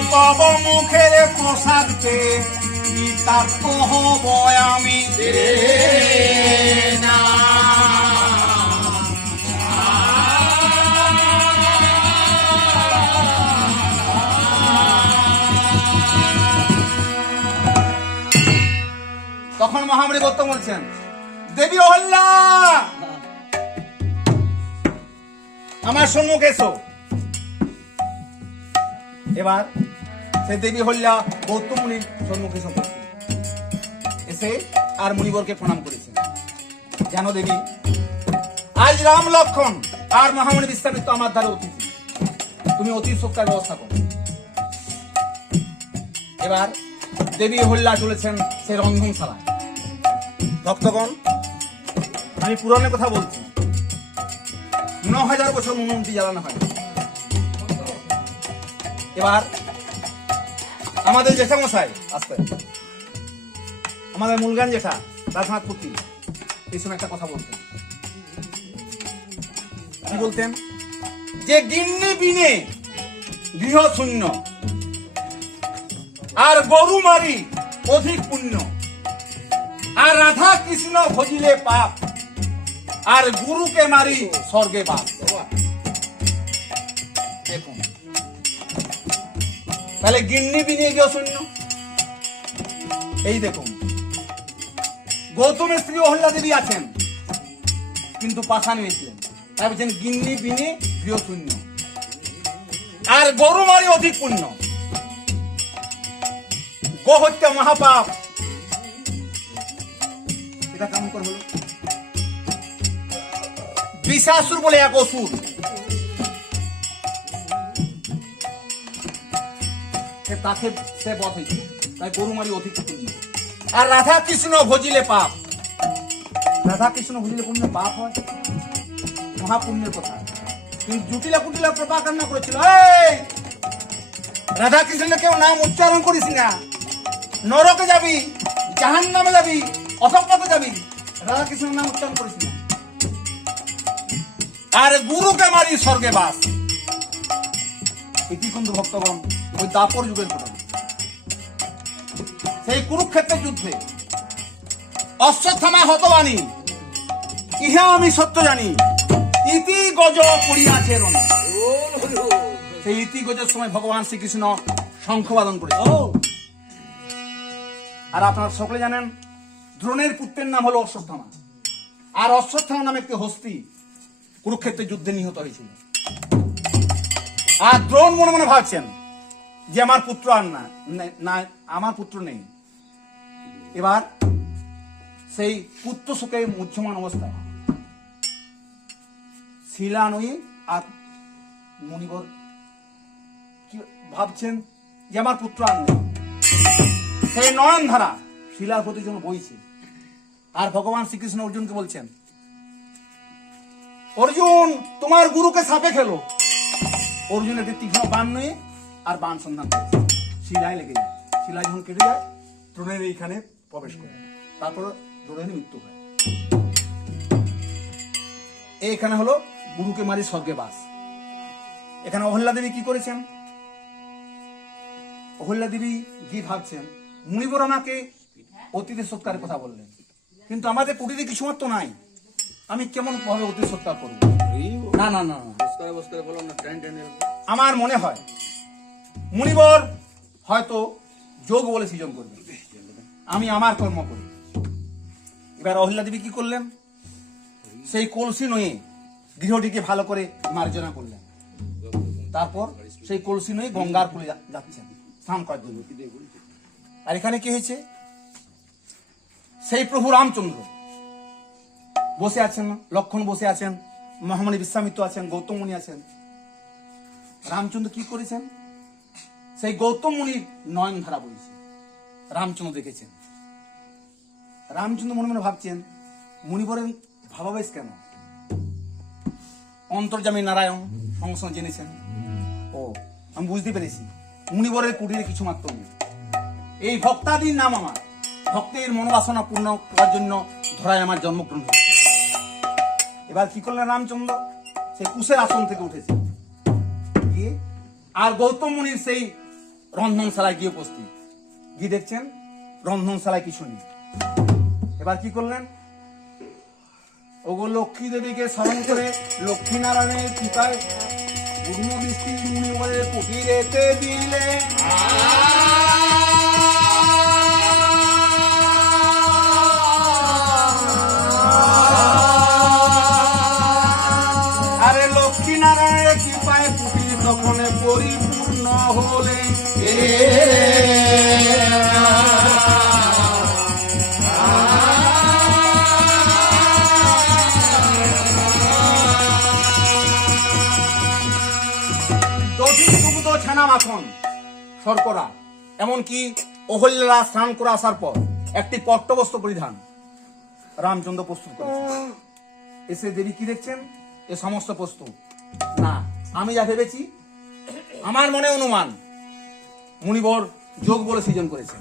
তব মুখের প্রসাদ পেয়ে কৃতার্থ হব আমি। তখন মহামণি গৌতম বলছেন? দেবী অহল্যা! আমার সম্মুখে এসো। এবার সে দেবী হল্যা গৌতম মুনির সম্মুখে উপস্থিত। এসে আর মুনিবরকে প্রণাম করেছেন। জানো দেবী, আজ রাম লক্ষণ আর মহামণি বিস্তারিত আমার দ্বারা অতিথি তুমি অতি সত্যার ব্যবস্থা করো। এবার দেবী হল্লা চলেছেন সে রন্ধনশালায়। ভক্তগণ, আমি পুরাণের কথা বলছি। ন হাজার বছর মনোমতি জ্বালানো হয়। এবার আমাদের জেঠামশাই আসতে। আমাদের মূলগান জেঠা, রাজনাথ পুতি, এই একটা কথা বলতেন। কি বলতেন? যে গিন্নি বিনে গৃহ শূন্য, আর গরু মারি অধিক পুণ্য, আর রাধা কৃষ্ণ ভজিলে পাপ, আর গুরুকে মারি স্বর্গে বাপ তাহলে গিন্নি বিনিয়ে গিয়ে শূন্য। এই দেখুন, গৌতমের স্ত্রী অহল্যা দেবী আছেন, কিন্তু পাশান হয়েছিলেন। তাই বলছেন, গিন্নি বিনে গৃহ শূন্য। আর গরু মারি অধিক পুণ্য। গো হত্যা মহাপাপ। এটা কেমন করে হলো? বিষাসুর বলে এক অসুর। সে তাকে সে বধ হয়েছে তাই গরুমারি অধিক আর রাধা কৃষ্ণ ভজিলে পাপ। রাধা কৃষ্ণ ভজিলে পুণ্য পাপ হয়। মহাপুণ্যের কথা। কিন্তু জুটিলা কুটিলা প্রপাকান্না করেছিল, এই রাধা কৃষ্ণের কেউ নাম উচ্চারণ করিস না। নরকে যাবি জাহান নামে যাবি অসংখ্যতে যাবি। রাধা কৃষ্ণের নাম উচ্চারণ করিস না। আর গুরুকে মারি স্বর্গে বাস। এটি কিন্তু ভক্তগণ ওই দাপর যুগের ঘটনা সেই কুরুক্ষেত্রের যুদ্ধে অশ্বত্থামা হতবাণী ইহা আমি সত্য জানি ইতি গজ রণে সেই ইতি গজের সময় ভগবান শ্রীকৃষ্ণ শঙ্খ শঙ্খবাদন করেছে আর আপনারা সকলে জানেন দ্রোণের পুত্রের নাম হলো অশ্বত্থামা। আর অশ্বত্থামা নামে একটি হস্তি কুরুক্ষেত্রের যুদ্ধে নিহত হয়েছিল। আর দ্রোণ মনে মনে ভাবছেন যে আমার পুত্র আর না আমার পুত্র নেই। এবার সেই পুত্র শোকে মুহ্যমান অবস্থায়। শিলা, নই, আর মণিবর কি ভাবছেন? যে আমার পুত্র আর নেই। সেই নয়ন ধারা শিলার প্রতি যেন বইছে। আর ভগবান শ্রীকৃষ্ণ অর্জুনকে বলছেন, অর্জুন, তোমার গুরুকে সাপে খেলো। অর্জুন একটি তীক্ষ্ণ বান নিয়ে আর বান সন্ধান করেছে। শিলায় লেগে যায়। শিলায় যখন কেটে যায় দ্রোণের এইখানে প্রবেশ করে। তারপর দ্রোণের মৃত্যু হয়। এইখানে হলো গুরুকে মারি স্বর্গে বাস। এখানে অহল্যা দেবী কি করেছেন? অহল্যা দেবী কি ভাবছেন মুনিবর আমাকে অতিথি সৎকারের কথা বললেন। কিন্তু আমাদের কুটিরে কিছু মাত্র নাই। আমি কেমন ভাবে অতিথি সৎকার করব? না না না আমার মনে হয় মুনিবর হয়তো যোগ বলে সৃজন করবে। আমি আমার কর্ম করি। এবার অহিল্লা দেবী কি করলেন? সেই কলসি নয়ে গৃহটিকে ভালো করে মার্জনা করলেন। তারপর সেই কলসি নয়ে গঙ্গার কুলে যাচ্ছেন, স্নান করার জন্য। আর এখানে কি হয়েছে? সেই প্রভু রামচন্দ্র বসে আছেন, লক্ষণ বসে আছেন, মহামণি বিশ্বামিত্র আছেন গৌতম মুনি আছেন। রামচন্দ্র কি করেছেন? সেই গৌতম মুনির নয়ন ধারা বইছে। রামচন্দ্র দেখেছেন। রামচন্দ্র মনে মনে ভাবছেন মুনিবরের ভাবাবেশ কেন? অন্তর্জামী নারায়ণ সঙ্গে সঙ্গে জেনেছেন। ও, আমি বুঝতে পেরেছি। মুনিবরের কুটিরে কিছু মাত্র নেই। এই ভক্তাদির নাম আমার। ভক্তের মনোবাসনা পূর্ণ করার জন্য ধরায় আমার জন্মগ্রহণ হয়েছে। এবার কি করলেন রামচন্দ্র? সেই কুশের আসন থেকে উঠেছে গিয়ে আর গৌতম মুনির সেই রন্ধনশালায় গিয়ে উপস্থিত। গিয়ে দেখছেন? রন্ধনশালায় কিছু নেই। এবার কি করলেন? ওগো লক্ষ্মী দেবীকে স্মরণ করে লক্ষ্মী নারায়ণের কৃপায় পূর্ণ বৃষ্টি মুনি কুটিরেতে দিলে মাখন শর্করা, এমনকি অহল্যা স্নান করে আসার পর একটি পট্টবস্ত্র পরিধান। রামচন্দ্র প্রস্তুত করেছেন। এসে দেবী কি দেখছেন? এ সমস্ত প্রস্তুত না, আমি যা ভেবেছি, আমার মনে অনুমান, মুনিবর যোগ বলে সৃজন করেছেন।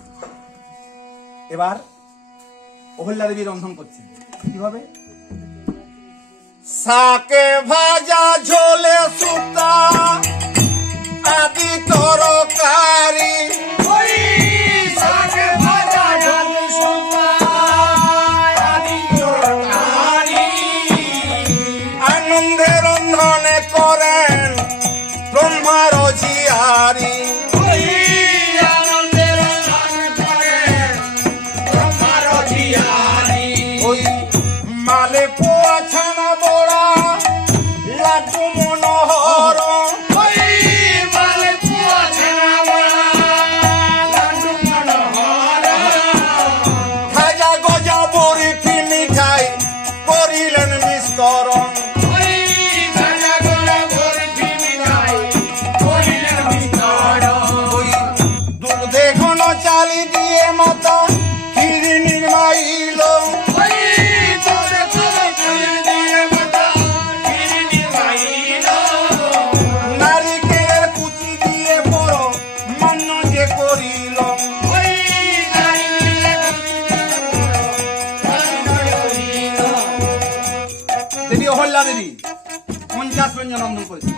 এবার অহল্যা দেবী রন্ধন করছেন। কীভাবে? শাকে ভাজা ঝোলে সুতা করো রন্ধন করেছে।